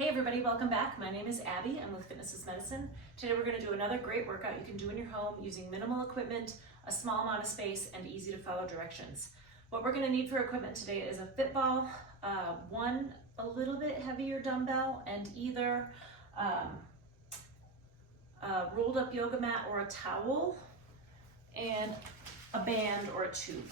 Hey everybody, welcome back. My name is Abby. I'm with Fitness is Medicine. Today we're going to do another great workout you can do in your home using minimal equipment, a small amount of space, and easy to follow directions. What we're going to need for equipment today is a fit ball, one a little bit heavier dumbbell, and either a rolled up yoga mat or a towel, and a band or a tube.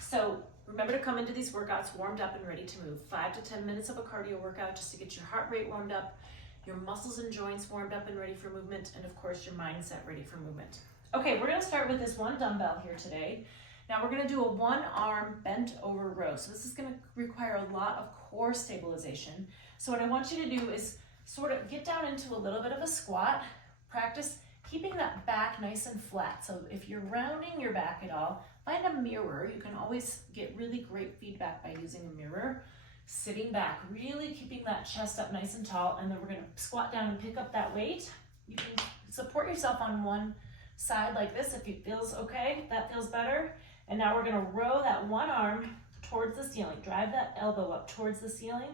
So remember to come into these workouts warmed up and ready to move. 5 to 10 minutes of a cardio workout just to get your heart rate warmed up, your muscles and joints warmed up and ready for movement, and of course your mindset ready for movement. Okay, we're gonna start with this one dumbbell here today. Now we're gonna do a one arm bent over row. So this is gonna require a lot of core stabilization. So what I want you to do is sort of get down into a little bit of a squat, practice keeping that back nice and flat. So if you're rounding your back at all, find a mirror. You can always get really great feedback by using a mirror. Sitting back, really keeping that chest up nice and tall, and then we're gonna squat down and pick up that weight. You can support yourself on one side like this if it feels okay, that feels better. And now we're gonna row that one arm towards the ceiling. Drive that elbow up towards the ceiling.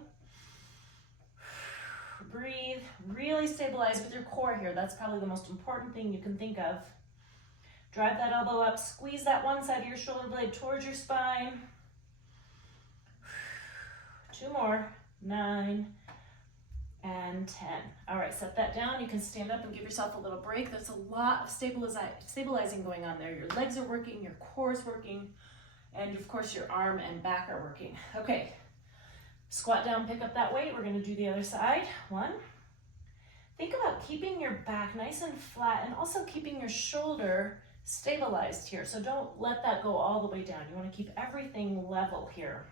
Breathe, really stabilize with your core here. That's probably the most important thing you can think of. Drive that elbow up, squeeze that one side of your shoulder blade towards your spine. 2 more, 9 and 10. All right, set that down. You can stand up and give yourself a little break. There's a lot of stabilizing going on there. Your legs are working, your core is working, and of course your arm and back are working. Okay, squat down, pick up that weight. We're gonna do the other side. 1. Think about keeping your back nice and flat and also keeping your shoulder stabilized here. So don't let that go all the way down. You want to keep everything level here.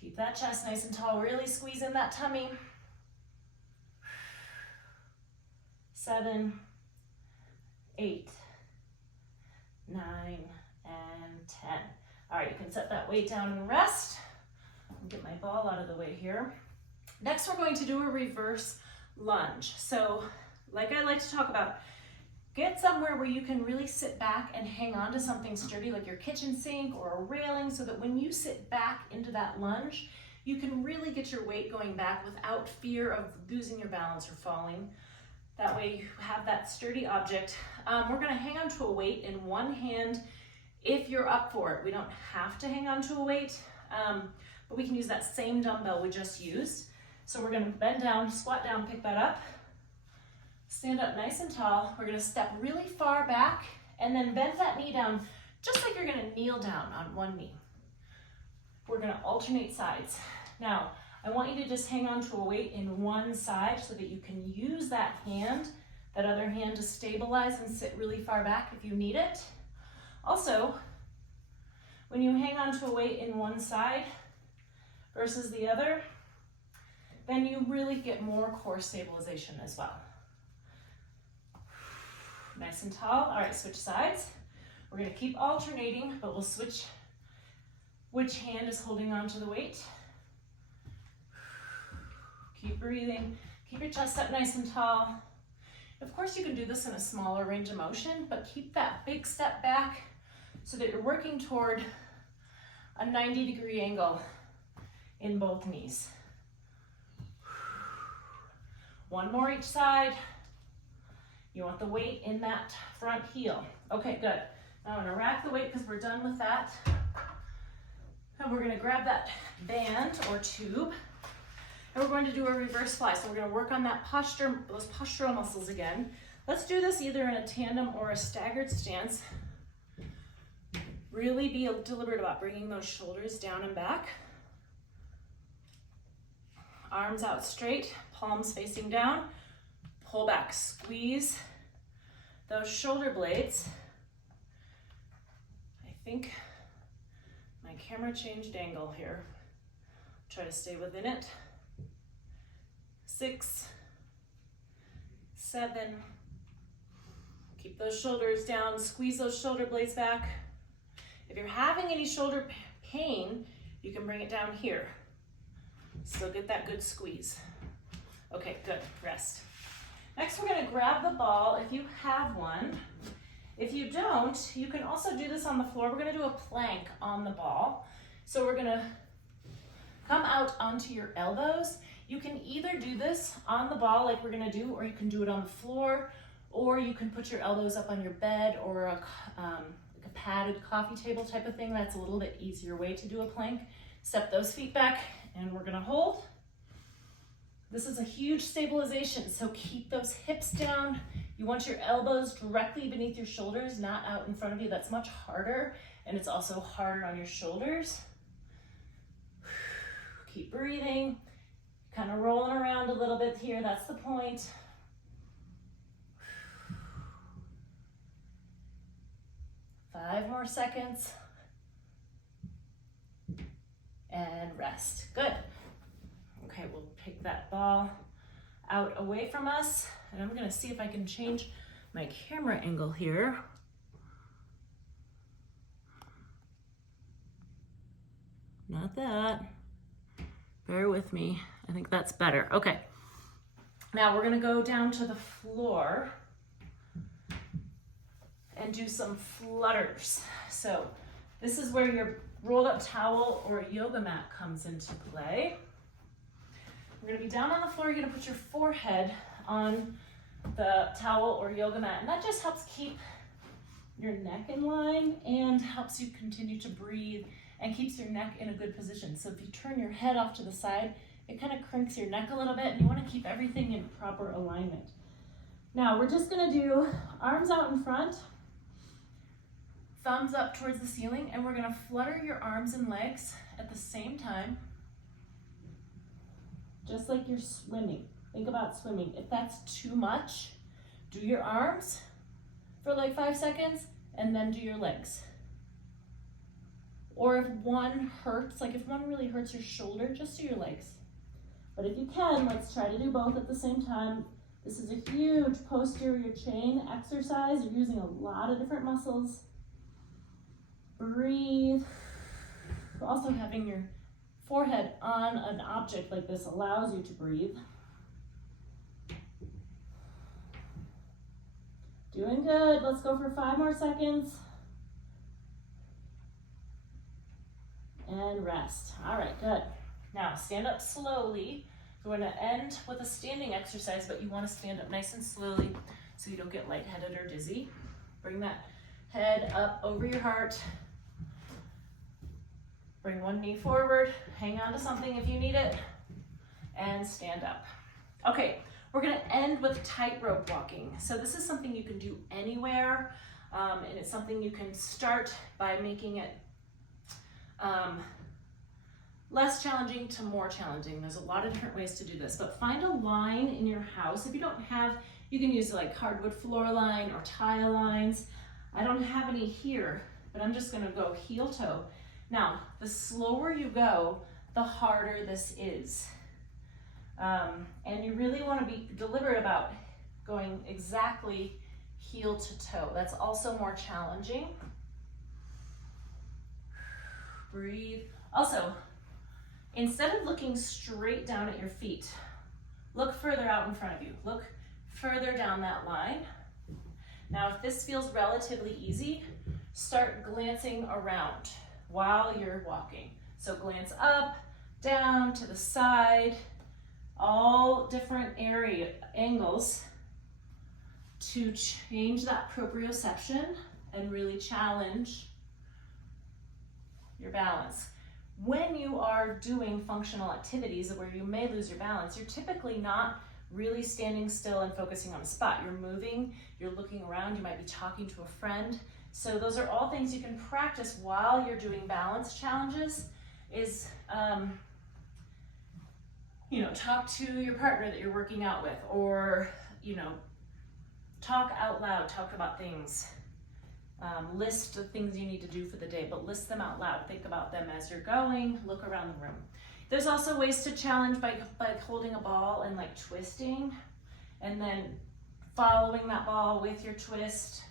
Keep that chest nice and tall. Really squeeze in that tummy. 7, 8, 9, and 10. All right, you can set that weight down and rest. I'll get my ball out of the way here. Next, we're going to do a reverse lunge. So, like I like to talk about, get somewhere where you can really sit back and hang on to something sturdy like your kitchen sink or a railing, so that when you sit back into that lunge, you can really get your weight going back without fear of losing your balance or falling. That way you have that sturdy object. We're gonna hang on to a weight in one hand if you're up for it. We don't have to hang on to a weight, but we can use that same dumbbell we just used. So we're gonna bend down, squat down, pick that up. Stand up nice and tall. We're gonna step really far back and then bend that knee down just like you're gonna kneel down on one knee. We're gonna alternate sides. Now, I want you to just hang on to a weight in one side so that you can use that other hand to stabilize and sit really far back if you need it. Also, when you hang on to a weight in one side versus the other, then you really get more core stabilization as well. Nice and tall. All right, switch sides. We're gonna keep alternating, but we'll switch which hand is holding on to the weight. Keep breathing. Keep your chest up nice and tall. Of course, you can do this in a smaller range of motion, but keep that big step back so that you're working toward a 90-degree angle in both knees. 1 more each side. You want the weight in that front heel. Okay, good. Now I'm gonna rack the weight because we're done with that. And we're gonna grab that band or tube, and we're going to do a reverse fly. So we're gonna work on that posture, those postural muscles again. Let's do this either in a tandem or a staggered stance. Really be deliberate about bringing those shoulders down and back. Arms out straight, palms facing down. Pull back, squeeze those shoulder blades. I think my camera changed angle here. Try to stay within it. 6, 7. Keep those shoulders down, squeeze those shoulder blades back. If you're having any shoulder pain, you can bring it down here. Still get that good squeeze. Okay, good, rest. Next, we're gonna grab the ball if you have one. If you don't, you can also do this on the floor. We're gonna do a plank on the ball. So we're gonna out onto your elbows. You can either do this on the ball like we're gonna do, or you can do it on the floor, or you can put your elbows up on your bed or like a padded coffee table type of thing. That's a little bit easier way to do a plank. Step those feet back and we're gonna hold. This is a huge stabilization, so keep those hips down. You want your elbows directly beneath your shoulders, not out in front of you. That's much harder, and it's also harder on your shoulders. Keep breathing, kind of rolling around a little bit here. That's the point. 5 more seconds. And rest. Good. Okay, we'll take that ball out away from us, and I'm gonna see if I can change my camera angle here. Not that. Bear with me. I think that's better. Okay. Now we're gonna go down to the floor and do some flutters. So this is where your rolled up towel or yoga mat comes into play. You're gonna be down on the floor. You're gonna put your forehead on the towel or yoga mat, and that just helps keep your neck in line and helps you continue to breathe and keeps your neck in a good position. So if you turn your head off to the side, it kind of cranks your neck a little bit, and you want to keep everything in proper alignment. Now we're just gonna do arms out in front, thumbs up towards the ceiling, and we're gonna flutter your arms and legs at the same time, just like you're swimming. Think about swimming. If that's too much, do your arms for like 5 seconds and then do your legs. Or if one hurts, like if one really hurts your shoulder, just do your legs. But if you can, let's try to do both at the same time. This is a huge posterior chain exercise. You're using a lot of different muscles. Breathe. Also having your forehead on an object like this allows you to breathe. Doing good. Let's go for 5 more seconds. And rest. All right, good. Now stand up slowly. We're going to end with a standing exercise, but you want to stand up nice and slowly so you don't get lightheaded or dizzy. Bring that head up over your heart. Bring one knee forward, hang on to something if you need it, and stand up. Okay, we're gonna end with tightrope walking. So this is something you can do anywhere, and it's something you can start by making it less challenging to more challenging. There's a lot of different ways to do this, but find a line in your house. If you don't have, you can use like hardwood floor line or tile lines. I don't have any here, but I'm just gonna go heel toe. Now, the slower you go, the harder this is. And you really want to be deliberate about going exactly heel to toe. That's also more challenging. Breathe. Also, instead of looking straight down at your feet, look further out in front of you. Look further down that line. Now, if this feels relatively easy, start glancing around while you're walking. So glance up, down, to the side, all different angles to change that proprioception and really challenge your balance. When you are doing functional activities where you may lose your balance, you're typically not really standing still and focusing on a spot. You're moving, you're looking around, you might be talking to a friend. So those are all things you can practice while you're doing balance challenges is, talk to your partner that you're working out with, or, talk out loud, talk about things. List the things you need to do for the day, but list them out loud. Think about them as you're going, look around the room. There's also ways to challenge by holding a ball and like twisting, and then following that ball with your twist.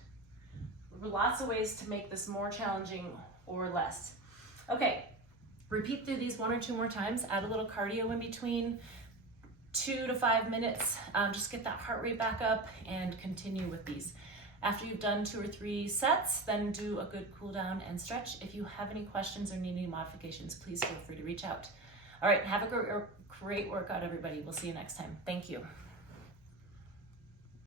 Lots of ways to make this more challenging or less. Okay, repeat through these 1 or 2 more times. Add a little cardio in between, 2 to 5 minutes. Just get that heart rate back up and continue with these. After you've done 2 or 3 sets, then do a good cool down and stretch. If you have any questions or need any modifications, please feel free to reach out. All right, have a great workout, everybody. We'll see you next time. Thank you.